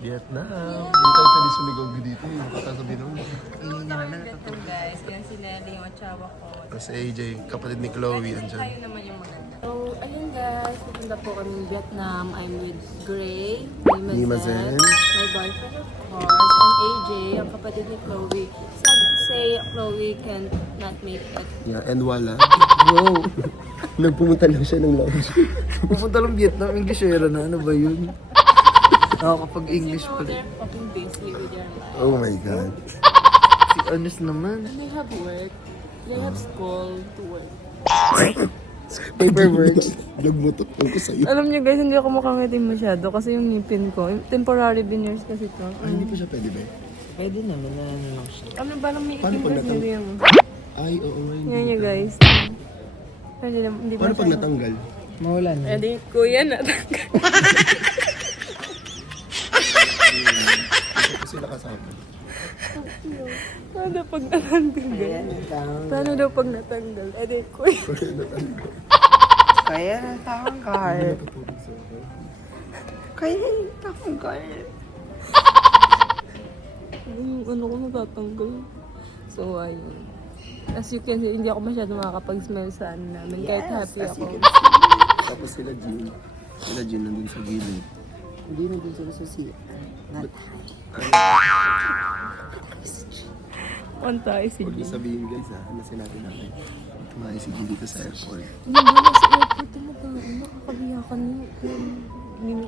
Vietnam. Hindi tayo pwede sumigaw dito. Yung katasabi naman. Vietnam guys. Yan si Nelly, yung asawa ko. Tapos si AJ, kapatid ni Chloe, andyan. Tayo naman yung maganda. So, ayun guys. Pupunta po kami Vietnam. I'm with Gray, Nimazen. my boyfriend of course, and AJ, ang kapatid ni Chloe. Sad to say, Chloe can not make it. Yeah, and wala. Wow. Nagpumunta lang siya ng lounge. Pupunta lang Vietnam, Englishera na. Ano ba yun? Nakakapag-English You know, pala. they're fucking busy with their life. Oh my God. Si Anis naman. They have work. They have school to work. Paperwork. Vlog mo to. Huwag ko sa'yo. Alam niyo guys, hindi ako makangitim masyado kasi yung ngipin ko, temporary veneers kasi to. Ay, hindi pa siya pwede ba? Pwede naman na ano lang siya. Ano ba lang may Paano itim pag kasi natang- yung... Ay, oo nga. Yan niyo guys. Hindi ba Paano pag natanggal? Mawala na. Eh di, kuya natanggal. Kasi nakasama. Paano pag natanggal? Paano daw pag natanggal? Eh di, kuya. Kaya na tanggal. Kaya na tanggal. Yung ano ko natatanggal. So, ayun. As you can see, hindi ako masyado makakapag-smell sa ano namin. Kahit happy as ako. you can see. Tapos sila Jean. Sila Jean nandun sa gilid. Hindi na din sila sa siya. On tayo si Huwag niyo Jim. sabihin guys ha. Ano sinabi natin? Tumahay si Jean dito sa airport. Hindi na sa airport talaga. Nakakabiyakan yun.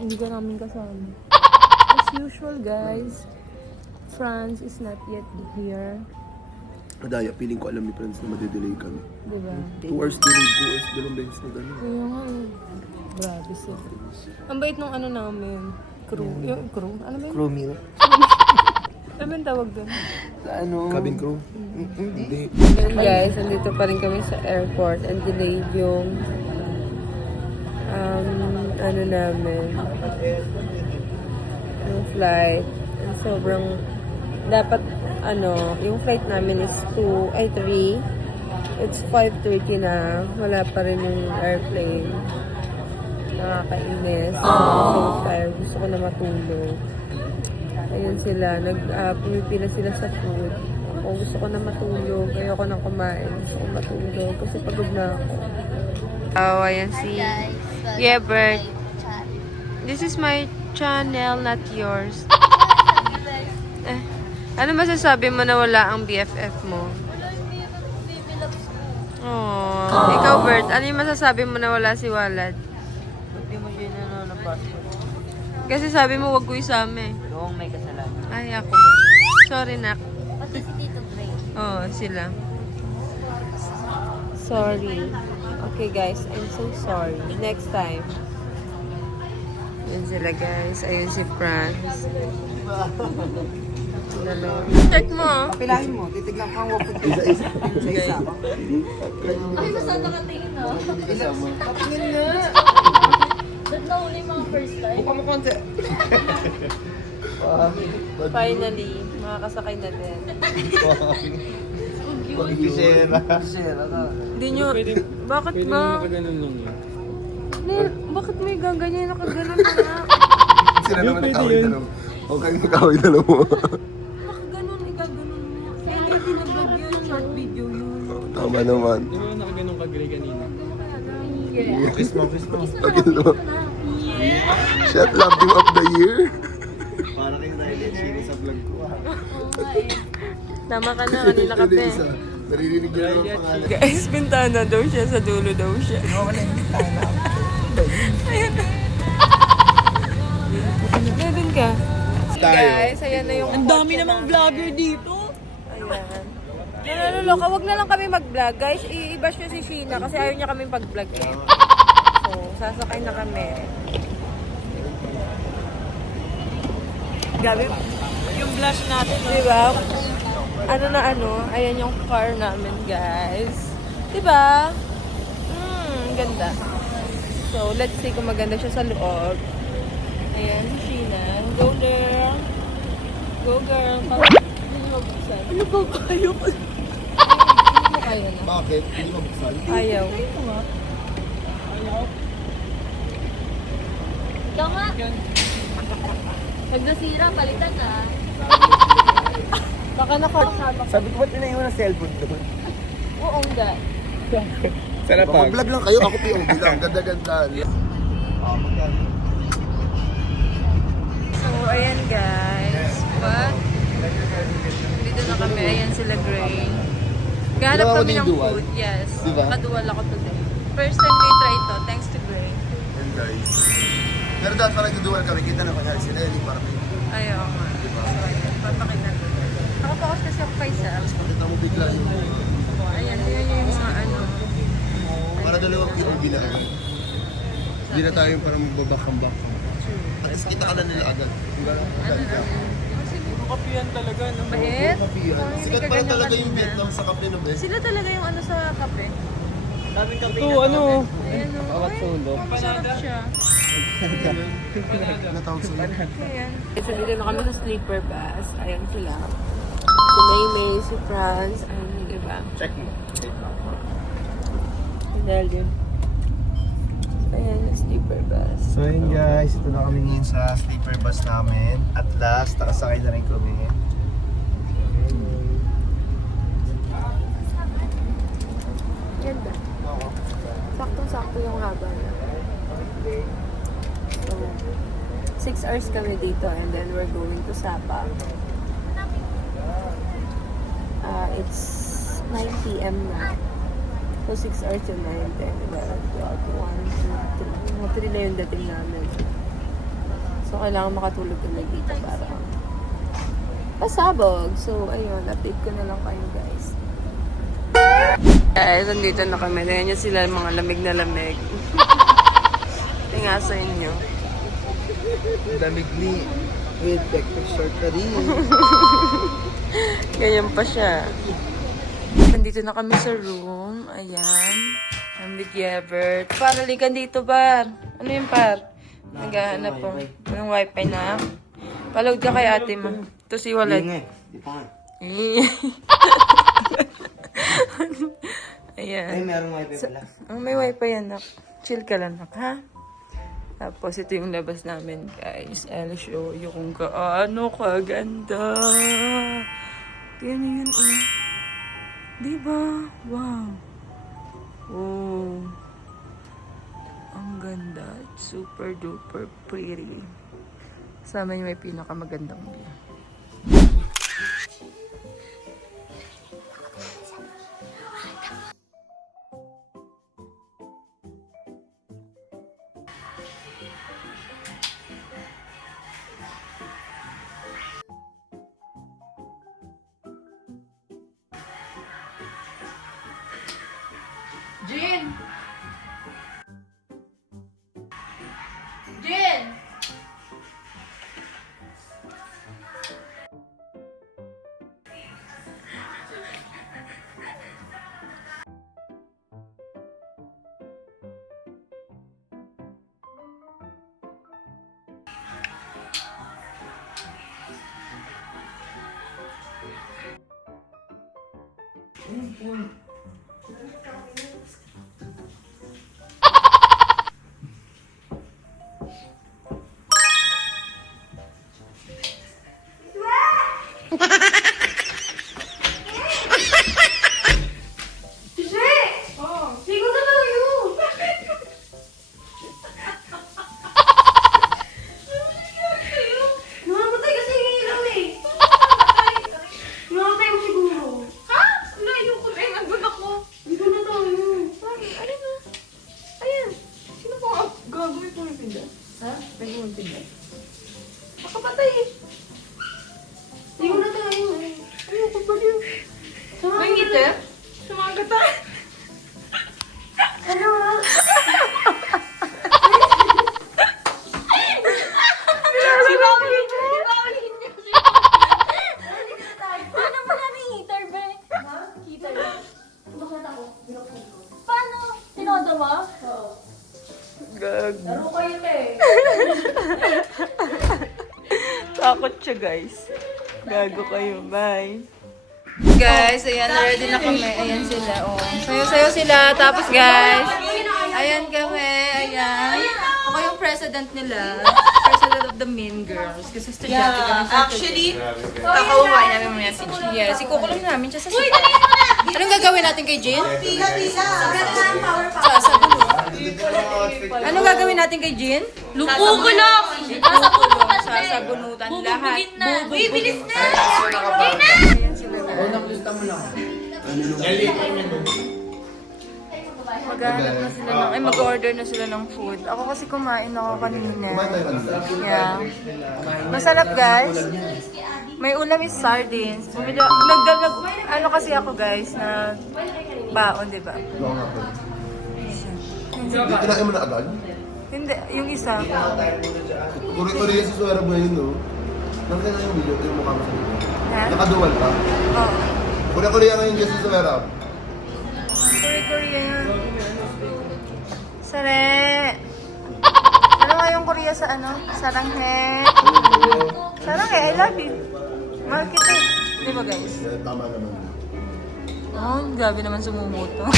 Hindi ka namin kasama. As usual guys, France is not yet here. Madaya, feeling ko alam ni Franz na madedelay kami. Diba? 2 hours delay, 2 hours, dalawang beses na gano'n. Kaya nga eh. Grabe siya. Ang bait nung ano namin. Crew. Yung crew? Ano ba yun? Crew meal. Ano ba yung tawag doon? Sa ano? Cabin crew? Hindi. Yan guys, nandito pa rin kami sa airport and delayed yung ano namin yung flight. And sobrang dapat yung flight namin is 3. It's 5:30 na. Wala pa rin yung airplane. Nakakainis. So tired. Gusto ko na matulog. Ayun sila. Pumipila sila sa food. Ako gusto ko na matulog. Ayoko nang kumain. Gusto ko matulog. Kasi pagod na ako. Oh, ayan si Gebert. This is my channel, not yours. Ano masasabi mo na wala ang BFF mo? Oh, ikaw Bert, ano yung masasabi mo na wala si Walad? Hindi mo siya na ng passport. Kasi sabi mo wag ko isama eh. Doong may kasalanan. Ay, ako ba? Sorry, nak. Pati si Tito Gray. Oo, sila. Sorry. Okay, guys. I'm so sorry. Next time. Yun sila, guys. Ayun si Franz. Dalawa. Check mo. Papilahin mo. Titignan kang wapot. Isa-isa. Isa-isa. Ay, basta nakatingin na. Patingin na. Ba't nauna yung mga first time? Mukha mo konti. Finally, makakasakay na din. Pag-isera. Pag-isera na. Hindi nyo, bakit ba? Bakit may gaganyan nakaganon na nga? Sila naman nakaway na lang. Huwag kang nakaway na lang mo. Nakaganon, igaganon mo. Kaya hindi tinablog yun, short video yun. Tama naman. Di ba nakaganong ka-gray kanina? Kiss mo, kiss mo. Okay naman. Shut love team of the year. Para kayo na sa vlog ko ha. Tama ka na, kanina ka Hindi, pe. isa. Naririnig niyo lang ang pangalan. Guys, bintana daw siya, sa dulo daw siya. Wala yung bintana. Ayun. Doon ka. Tayo. Guys, ayan na yung Ang dami namang vlogger dito. Ayan. Naluluka, wag na lang kami mag-vlog. Guys, i-bash nyo si Sheena kasi ayaw niya kami pag-vlog eh. So, sasakay na kami. Gabi. Yung blush natin. Diba? Ayan yung car namin, guys. Diba? Ganda. So, let's see kung maganda siya sa loob. Ayan, si Sheena. Go, girl. Go, girl. Hindi mo buksan. Ano ba kayo? Hindi mo kaya na. Bakit? Hindi mabuksan? Ayaw. Ikaw nga. Pag nasira, palitan na. Baka Sabi ko ba't inaiwan ang cellphone doon? Oo nga. Sana Mga vlog lang kayo, ako POV lang. Ganda-ganda. So, ayan guys. What? Dito na kami. Ayan sila Gray. Gahanap Diba ako kami din ng dual? food. Yes. Diba? Nakadual ako today. First time ko try ito. Thanks to Gray. And guys. Pero dahil parang duduwal kami, kita na kanya sila yung parang Ayaw nga. So, ayan. Papakita ko. Nakapokus kasi ako kay Sam. kita mo bigla yung Ayan. Ayan yung mga ano. para dalawang POV na lang. Hindi na tayo parang magbabakambak. At least kita ka na nila agad. Kung gano'n ka ganda. Puro kapihan talaga, no? Bait. Sikat pala talaga yung Vietnam sa kape no, bes. Sila talaga yung ano sa kape. Daming kape na Ayan o. Bawat sundo. Masarap siya. Natawag sila. Ayan. So, dito na kami sa sleeper bus. Ayan sila. Si Maymay, si Franz. Ayan yung iba. Check mo. Si Delvin. Ayan, yung sleeper bus. So yun guys, ito na kami ngayon sa sleeper bus namin. At last, nakasakay na rin kami. Ganda. Saktong-sakto yung haba niya. So, 6 hours kami dito and then we're going to Sapa. It's 9 p.m. na. So, 6 hours yung 9, 10, 11, 12, 1, 2, 3. Mga 3 na yung dating namin. So, kailangan makatulog kami dito para pasabog. So, ayun, update ko na lang kayo guys. Guys, andito na kami. Tingnan nyo sila, mga lamig na lamig. Tingnan sa inyo. Damig ni with backpack short na rin. Ganyan pa siya. Nandito na kami sa room. Ayan. I'm with Yebert. Par, likan dito, Par. Ano yung Par? Naghahanap po. Ng wifi na. Palawag ka kay ate mo. Ito si Walad. Di pa nga. Ayan. Ay, merong wifi pala. Ang may wifi yan, nak. Chill ka lang, nak, ha? Tapos, ito yung labas namin, guys. I'll show you kung gaano kaganda. Tingnan nyo yun, oh. Diba? Wow. Oh. Ang ganda. It's super duper pretty. Sa amin may pinakamagandang view. Jin! Jin! Takot siya, guys. Gago kayo. Bye. Guys, ayan, ready na kami. Ayan sila, oh. Sayo-sayo sila. Tapos, guys, ayan kami. Ayan. Ako yung president nila. sa lot of the mean girls. Kasi estudyante kami sa Actually, kakauwain namin muna si Jean. Yes, ikukulong namin siya sa spa. Anong gagawin natin kay Jean? Anong gagawin natin kay Jean? Lumukulong! Sasabunutan Sasabunutan lahat. Bubugin na! Bibilis na! Maghahanap na sila ng, mag-order na sila ng food. Ako kasi kumain ako kanina. Yeah. Masarap guys. May ulam is sardines. Ano kasi ako guys, na baon, di ba? Kinain mo na agad? Hindi, yung isa. Kuri-kuri yung susuwera mo yun, no? Nakita na yung video, yung mukha mo sa video. Ha? Nakadual ka? Oo. Kuri-kuri yung yung susuwera. Korean. Sare. Ano nga yung Korea sa ano? Saranghe. Saranghe, I love you. Market eh. Di ba guys? Tama naman. Oh, grabe naman sumumuto.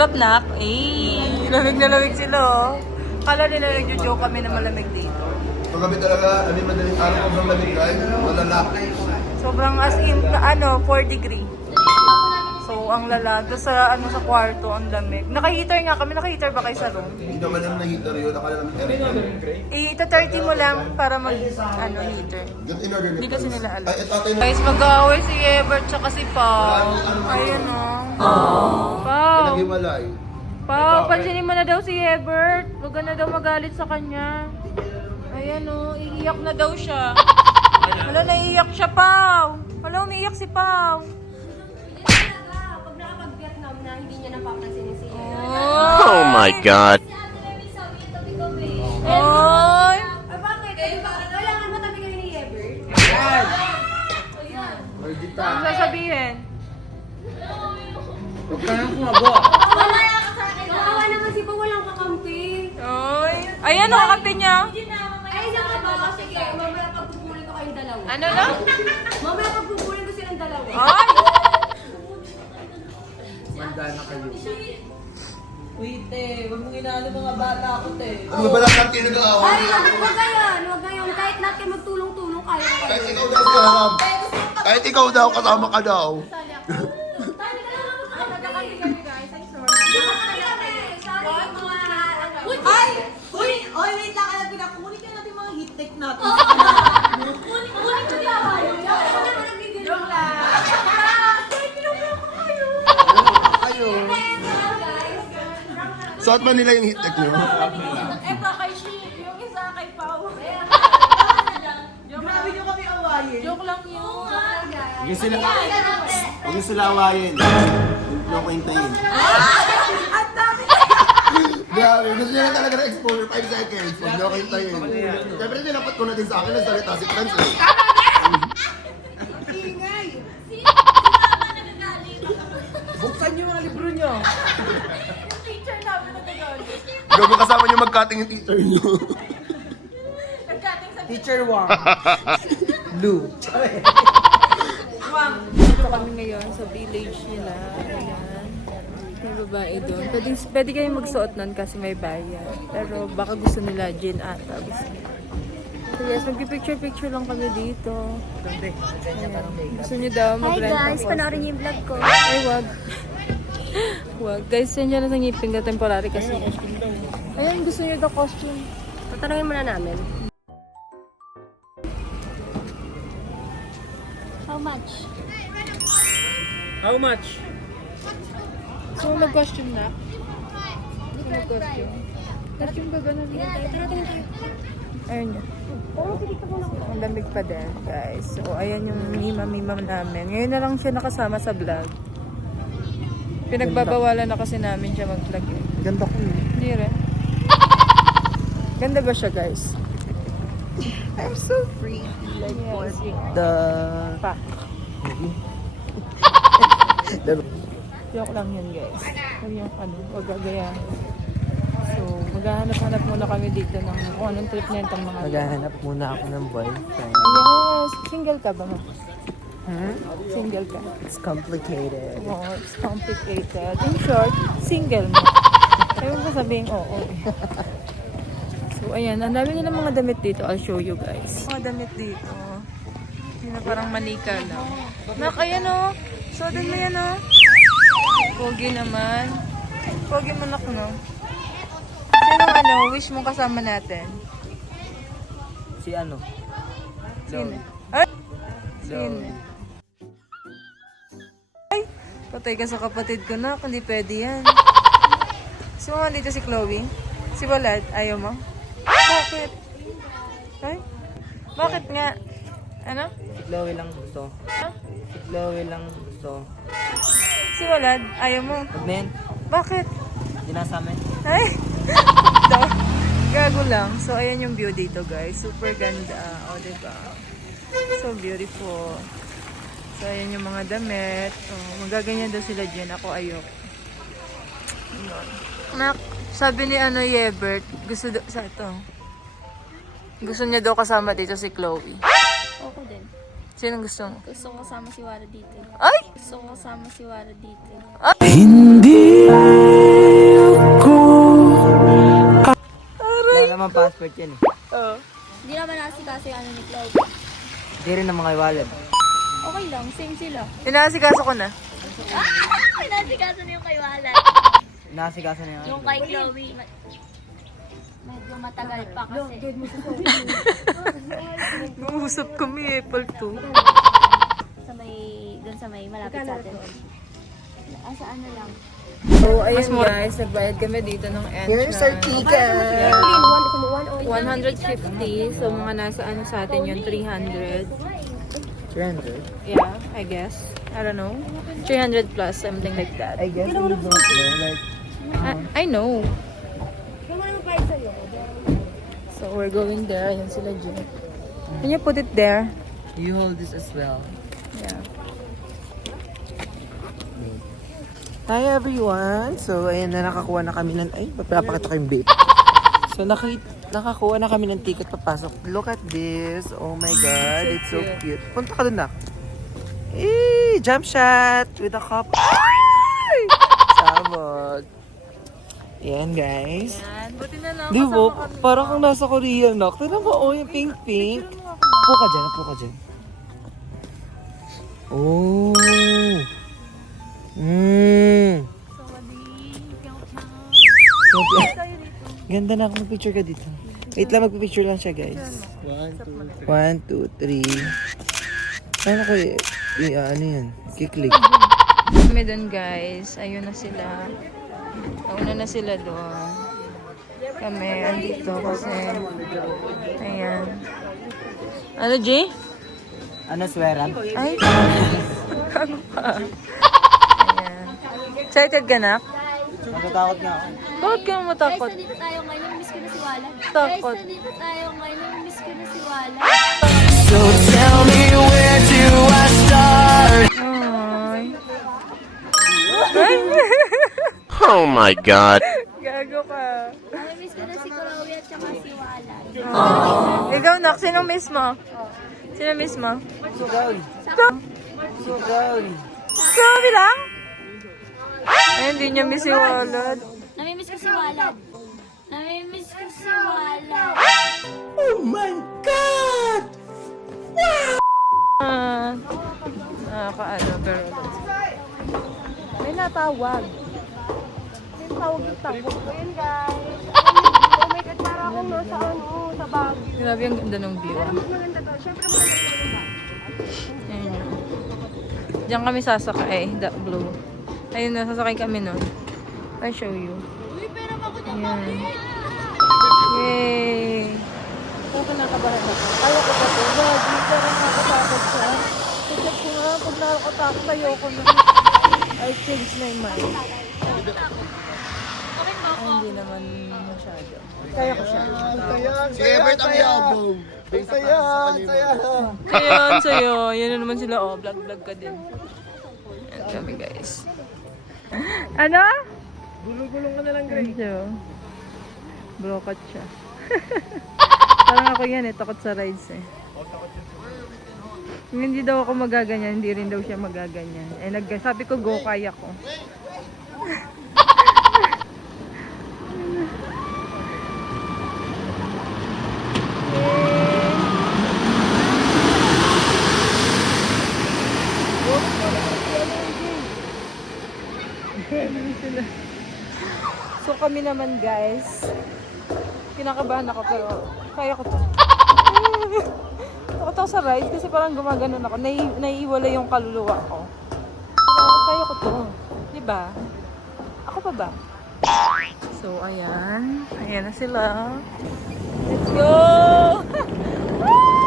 Knock-knock. Eh, lamig na lamig sila oh. Kala nila nagjo-joke kami na malamig dito. Paggabi talaga, madaling araw ko ng lamig guys. Malala. Sobrang as in, 4 degree. So, ang lala. Doon sa, sa kwarto, ang lamig. Naka-heater nga kami. Naka-heater ba kayo sa room? Hindi naman yung nag-heater yun. Nakala namin aircon. Ita 30 mo lang para mag, heater. Good in order Hindi kasi nila alam. Ay, tatay na. Guys, mag-aaway si Ebert tsaka si Pao. Ayun o. Pao. Nag-himalay. Pao, pansinin mo na daw si Ebert. Huwag ka na daw magalit sa kanya. Ayan o, iiyak na daw siya. Wala, naiiyak siya, Pao. Wala, umiiyak si Pao. Pag nakapag-Vietnam na hindi niya napapansinin si Oh my God. Oy! Bakit? Wala nga matabi kayo ni Ever. Ano sasabihin? Huwag ka nang kumagawa. Wala ka sa akin. Kawawa naman si Pao, walang kakampi. Oy! Ayan, nakakampi niya. Ay, saan ka ba? Sige, mamaya pagpupulin ko kayong dalawa. Ano na? Mamaya pagpupulin ko silang dalawa. Ay! Manda na kayo. Uy, te, huwag mong inaano mga bata ako, te. Ano ba lang ang tinag-aaway? Ay, huwag gayon. Huwag gayon. Kahit natin magtulong-tulong kayo. Kahit ikaw daw si Harap. Kahit ikaw daw, kasama ka daw. Ay! Uy! Oy, wait lang. Alam ko na, kunin ka natin mga hit tech natin. Kunin ko yung joke lang. Kayo. Suot ba nila yung hit-tech nyo? Eto kay Shi, yung isa kay Pao. Grabe nyo kami awayin. Joke lang yun. Huwag yung sila awayin. Huwag yung kwentayin. Grabe, gusto nyo na talaga na exposure 5 seconds. Huwag nyo kwentayin. Siyempre nilapat ko na din sa akin ang salita si Franz. Buksan nyo mga libro nyo. Teacher namin nagagalit. Gago kasama nyo mag-cutting yung teacher nyo. Nagkating sa Teacher Wang. Lou. Dito kami ngayon sa village nila. Ayan. May babae doon. Pwede kayo magsuot nun kasi may bayad. Pero baka gusto nila gin ata. So guys, nagpipicture-picture lang kami dito. Ayan. Gusto nyo daw mag-rent ng costume. panoorin niyo yung vlog ko. Ay, wag. Wag. Guys, yan dyan na sa ngipin na temporary kasi. Ayan, gusto nyo daw costume. Tatanungin muna namin. How much? How much? So, mag-costume na? Mag-costume. Costume ba ganun? Ayun yun. Ang lamig pa din, guys. So, ayan yung mima-mima namin. Ngayon na lang siya nakasama sa vlog. Pinagbabawalan na kasi namin siya mag-vlog eh. Ganda ko eh. Hindi rin. Ganda ba siya, guys? I'm so free. Like Yes. The... Pack. The... Joke lang yun, guys. Huwag yung huwag gagayahin. So, maghahanap-hanap muna kami dito ng kung anong trip na itong mga... Maghahanap muna ako ng boyfriend. Yes! Single ka ba, ma? Hmm? Single ka? It's complicated. Oo, it's complicated. In short, single mo. Ayaw ko sabihin oo. So, ayan. Ang dami nila mga damit dito. I'll show you guys. Mga damit dito. Hindi na parang manika lang. Nak, ayan o. Sodan mo yan o. Pogi naman. Pogi mo nak, no? Sinong ano, wish mong kasama natin? Si ano? Sino? Ay! Sino? Ay! Patay ka sa kapatid ko na. Hindi pwede yan. Sumama dito si Chloe. Si Walad, ayaw mo? Bakit? Ay? Bakit nga? Ano? Si Chloe lang gusto. Ha? Si Chloe lang gusto. Si Walad, ayaw mo? Huwag na yan. Bakit? Hindi na sa amin. Ay! Gago lang. So, ayan yung view dito, guys. Super ganda. O, diba? So beautiful. So, ayan yung mga damit. Oh, magaganyan daw sila dyan. Ako ayok. Nak, sabi ni ano Yebert, gusto sa ito. Gusto niya daw kasama dito si Chloe. Ako din. Sino gusto mo? Gusto ko kasama si Wara dito. Ay! Gusto ko kasama si Wara dito. Wala naman passport yan eh. Oh. Hindi naman nasikaso yung ano ni Cloud. Hindi rin ng mga wallet. Okay lang, same sila. Inaasikaso ko na. Ay, nasikaso na yung kay Wala. Nasikaso na yan. Yung kay Chloe, medyo matagal pa kasi. Nag-uusap kami April 2. Dun sa may malapit sa atin. Sa ano lang. So, ayun guys, nagbayad kami dito ng entrance. Here's our ticket. 150. So, mga nasa ano sa atin yun, 300. 300? Yeah, I guess. I don't know. 300 plus, something like that. I guess we don't know, like, I know. So, we're going there. Ayan sila, Jim. Can you put it there? You hold this as well. Yeah. hi everyone! So, ayan na, nakakuha na kami ng, ay, papakita ko yung babe. So, nakakuha na kami ng ticket papasok. Look at this. Oh my God, it's so cute. Punta ka dun na. Eh, jump shot with a cup. Ay! Sabog. Ayan, guys. Yan. Buti na lang. Di kasama ba? kami. Parang kang nasa Korea, nak. Tignan mo, oh, yung pink-pink. Upo ka dyan, upo ka dyan. Oh. Ganda na ako, mag-picture ka dito. Wait lang, mag-picture lang siya, guys. 1, 2, 3. Ano ko ano yan? Kiklik. Kami dun guys. Ayun na sila. Nauna na sila doon. Kami andito kasi. Ayan. Ano, G? Ano, sweran? Ay. Ano pa? Ayan. Excited ka na? Natatakot nga ako. Bakit ka matakot? Guys, nandito tayo ngayon. Miss ko na si Wala. Takot. Guys, nandito tayo ngayon. Miss ko na si Wala. So tell me where do I start? Ay. Oh my God. Gago ka. Miss ko na si Chloe at saka si Wala. Ikaw, Nak, sino miss mo? Sino miss mo? Si Chloe. Si Chloe. Grabe lang? Ay, hindi niya miss si Walad. Namimiss ko si Wala. Namimiss ko si Wala. Nakakaano, pero... May natawag. May tawag yung tawag. Ayun guys. Oh my God, para akong nasa sa Baguio. Grabe ang ganda ng view. Mas maganda to. Siyempre maganda to ng Baguio. Ayun yun. Diyan kami sasakay. The blue. Ayun na, sasakay kami nun. I'll show you. Ayan. Yay! Kung kinakabahan ako. Ayaw ko ba ito? Lagi, parang nakatakot siya. Kasi ko nga, pag nakakatakot, ayoko na. I changed my mind. Ay, hindi naman masyado. Kaya ko siya. Si Everett ang yabong. Ang saya, ang saya. Ayan, sa'yo. Yan na naman sila. Oh, vlog-vlog ka din. Ayan kami, guys. Ano? Gulong-gulong ka na lang, Greg. Brokat siya. Parang ako yan eh. Takot sa rides eh. Kung hindi daw ako magaganyan, hindi rin daw siya magaganyan. Eh, sabi ko, go, kaya ko. So kami naman guys, kinakabahan ako pero kaya ko to. Ako to sa ride kasi parang gumaganon ako, naiiwala yung kaluluwa ko. Pero kaya ko to, di ba? Ako pa ba? So ayan, ayan na sila. Let's go! Woo!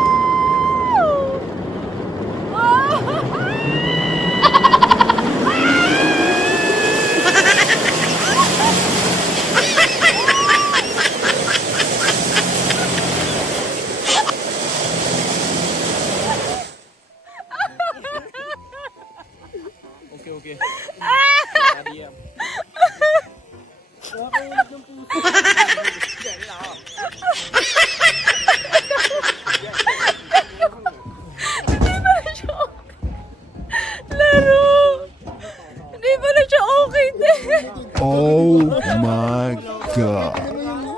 Hindi ba na siya okay din? Oh my God.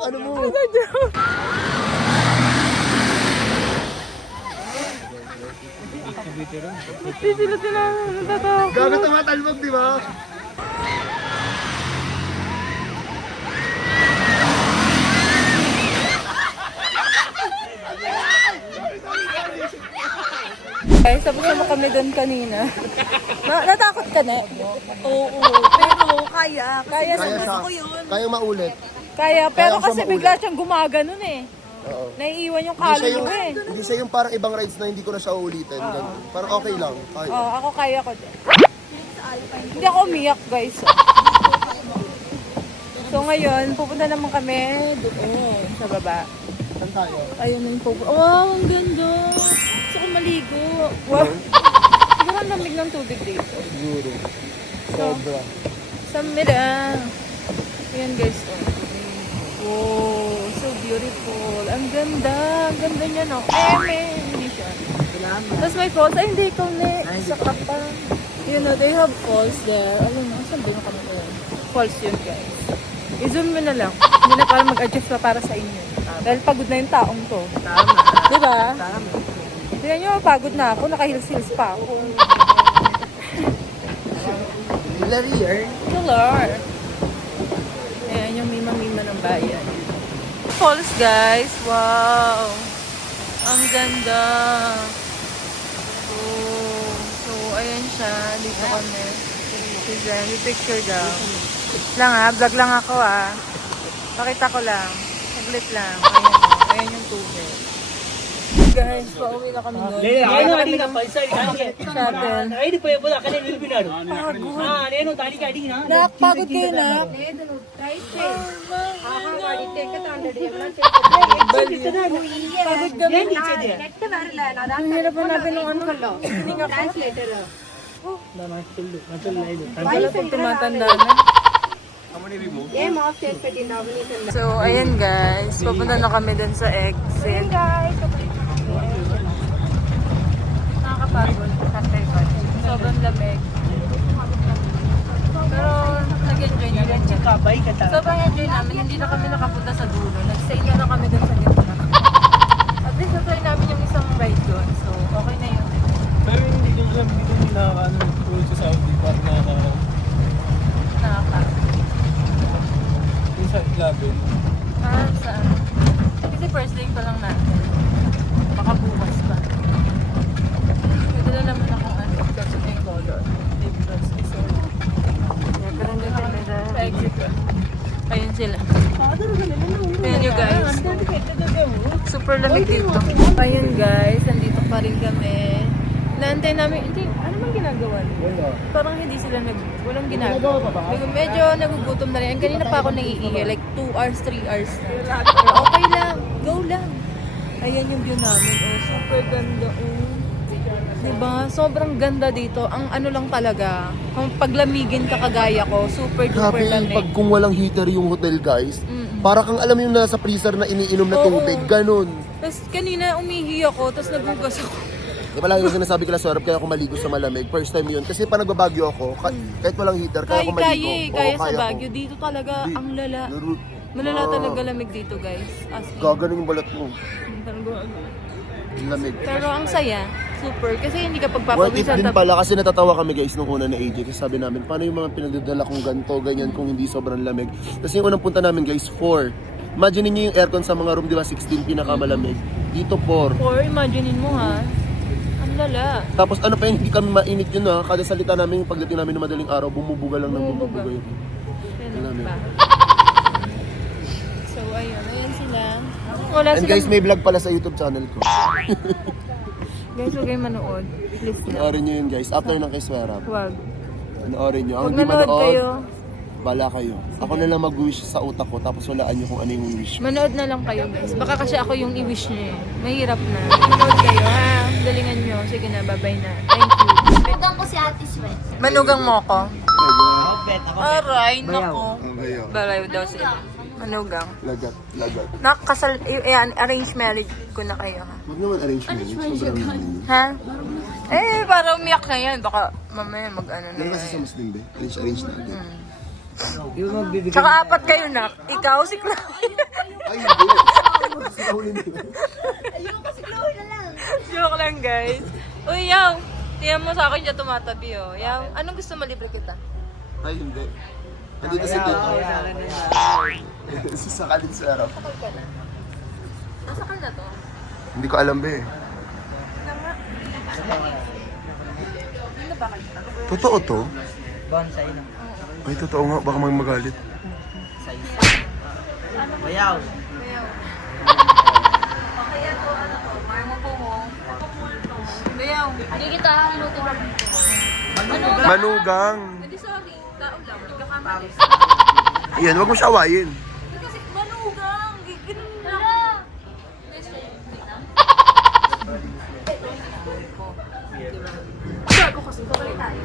Ano mo? Hindi sila tinatatakot. Gago tumatalbog, di ba? Guys, tapos naman kami doon kanina. Natakot ka na? Oo, pero kaya. Kaya Kaya naman. siya. Kaya maulit. Kaya, pero Kaya kasi siya bigla siyang gumaganon eh. Oo. Naiiwan yung Hindi siya yung, kaluluwa eh. hindi siya yung parang ibang rides na hindi ko na siya uulitin. Ganun. Parang okay lang. Kaya. Oo, ako kaya ko din. Hindi ako umiyak guys. So ngayon, pupunta naman kami doon sa baba. Saan tayo? Ayun na yung pupunta. Wow, ang ganda. Gusto ko maligo. Wow. Siguro ang lamig ng tubig dito. Siguro. Sobra. Sa mira. Ayan guys. Oh. Wow, so beautiful. Ang ganda. Ang ganda niya no. Hindi siya. Tapos may falls. Ay, hindi ikaw na. Isa ka pa. You know, they have falls there. Alam mo, saan ba yung kami ko? Falls yun guys. I-zoom mo na lang. Hindi na para mag-adjust pa para sa inyo. Dahil pagod na yung taong to. Tama. Diba? Tama. Tingnan nyo, pagod na ako. Naka-heels-heels pa ako. Larier. Color. Ayan yung mima-mima ng bayan. Falls guys. Wow. Ang ganda. Oh. So, ayan siya. Dito kami. Tignan, may picture daw. Lang ha, vlog lang ako ha. Pakita ko lang. Saglit lang. Ayan, ayan yung tubig. Guys, pauwi na kami doon. నేను అడిగిన పైసలు Shuttle. అయిపోయిపోతే అక్కడే నిలిపినాడు నేను దానికి అడిగినా Nakapagod kayo na? Pagod kami. Ang hirap na natin ng ano. Hindi nga pag tumatanda na. So, ayan guys. Papunta na kami dun sa exit. Nakakapagod. Sobrang lamig. Pero, nag-enjoy namin. Sobrang enjoy namin. Hindi na kami nakapunta sa dulo. Nag-stay na kami dun sa gitna. At least, na-try namin yung isang ride dun. So, okay na yun. Pero hindi ko alam, hindi ko nakakaano tulad sa Saudi, parang Nakakapagod. yung sa Ilaben. Saan? Kasi first day pa lang natin. Baka bukas pa. Pwede na naman ako kasi may color. Difference is all. Sa exit. Ayun sila. Ayun you guys. Super lamig dito. Ayun guys, nandito pa rin kami. Naantay namin, hindi, ano man ginagawa nila? Parang hindi sila walang ginagawa. Medyo nagugutom na rin. Kanina pa ako naiihi, like 2 hours, 3 hours na. Pero okay lang, go lang. Ayan yung view namin, oh, super ganda, oh. Diba? Sobrang ganda dito. Ang ano lang talaga, kung paglamigin ka kagaya ko, super duper Grabe, lamig. pag kung walang heater yung hotel, guys, para kang alam yung nasa freezer na iniinom na Oo. tubig, ganun. Tapos kanina umihi ako, tapos nagugas ako. Di ba lagi ko sinasabi kila Sorab, kaya ako maligo sa malamig. First time yun. Kasi pa nagbabagyo ako, kahit walang heater, kaya ako maligo. Oo, Kaya sa ko. Baguio. Dito talaga Di- ang lala. Laro- Malala talaga lamig dito, guys. As in. Gagaling yung balat mo. Talaga. Yung lamig. Pero ang saya. Super. Kasi hindi ka Worth it pagpapawisan. din pala kasi natatawa kami guys nung una na AJ kasi sabi namin paano yung mga pinagdadala kong ganito, ganyan kung hindi sobrang lamig. Kasi yung unang punta namin guys 4. Imagine niyo yung aircon sa mga room, di ba 16 pinakamalamig. Dito 4. Or imaginein mo ha. Ang lala. Tapos ano pa yun, hindi kami mainit yun ha. Kada salita namin pagdating namin ng madaling araw, bumubuga lang ng bumubuga yun. Ganun pa. So ayun. Ayan sila. Wala And silang... guys, may vlog pala sa YouTube channel ko. Guys, huwag kayong manood. Please lang. Panoorin nyo yun guys, after ng kay Swerap. Huwag. Panoorin nyo. Ang Huwag hindi manood manood, kayo. bala kayo. Ako na lang mag-wish sa utak ko, tapos walaan nyo kung ano yung wish. Manood na lang kayo, guys. Baka kasi ako yung i-wish niyo eh. Mahirap na. Manood kayo, ha? Galingan nyo. Sige na, bye-bye na. Thank you. Hanggang ko si Ate Sweat. Manugang mo ko. Aray, nako. Okay, Balayo daw sila. Manugang. lagat, lagat. Nakasal, ayan, arranged marriage ko na kayo, ha? Huwag naman arrangement. Sobrang Ha? Eh, para umiyak na yan. Baka mamaya mag-ano na Pero kasi sa yan. Muslim be, arrange na agad. Yung magbibigay. Tsaka apat kayo na. Ikaw, si Chloe. Ay, hindi. Sinahuli nila. Joke lang, guys. Uy, Yang. Tiyan mo sa akin siya tumatabi, oh. Yang, anong gusto mo, libre kita? Ay, hindi. Nandito si Tito. Sa kalit sa harap. Sakal ka na. Nasakal na to? Hindi ko alam be. Ano ba kayo? Totoo to? Bonsai na. Ay, totoo nga. Baka may magalit. Bayaw. Kaya to, ano to? Kaya mo po mo. Bayaw. Hindi kita luto lang. Manugang. Hindi, sorry. Taon lang. Nagkakamali. Iyan, wag mo siya awayin. Kasi manugang. Gigin na. Bago kasi kawali tayo.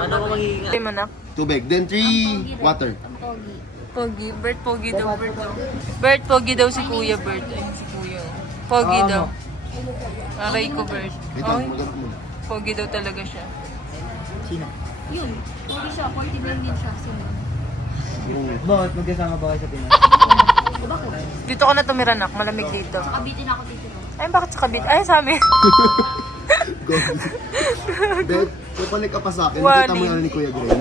Ano ko magiging... Ay, manak. Tubig. Then 3 water. Pogi. Bert, Pogi daw. Bert daw. Bert, Pogi daw si Kuya. Bert. Ay, si Kuya. Pogi daw. Aray ko, Bert. Wait Ay, lang, maganap mo. Pogi daw talaga siya. Yun. Pogi siya. 49 din siya. Sino? Bakit? Magkasama ba kayo sa Pinas? Dito ko na tumira, nak. Malamig dito. Kabitin ako dito. Ay, bakit sa kabit? Ay, sa amin. Beth, pupulik ka pa sa akin. Wali. Nakita mo yan ni Kuya Gray.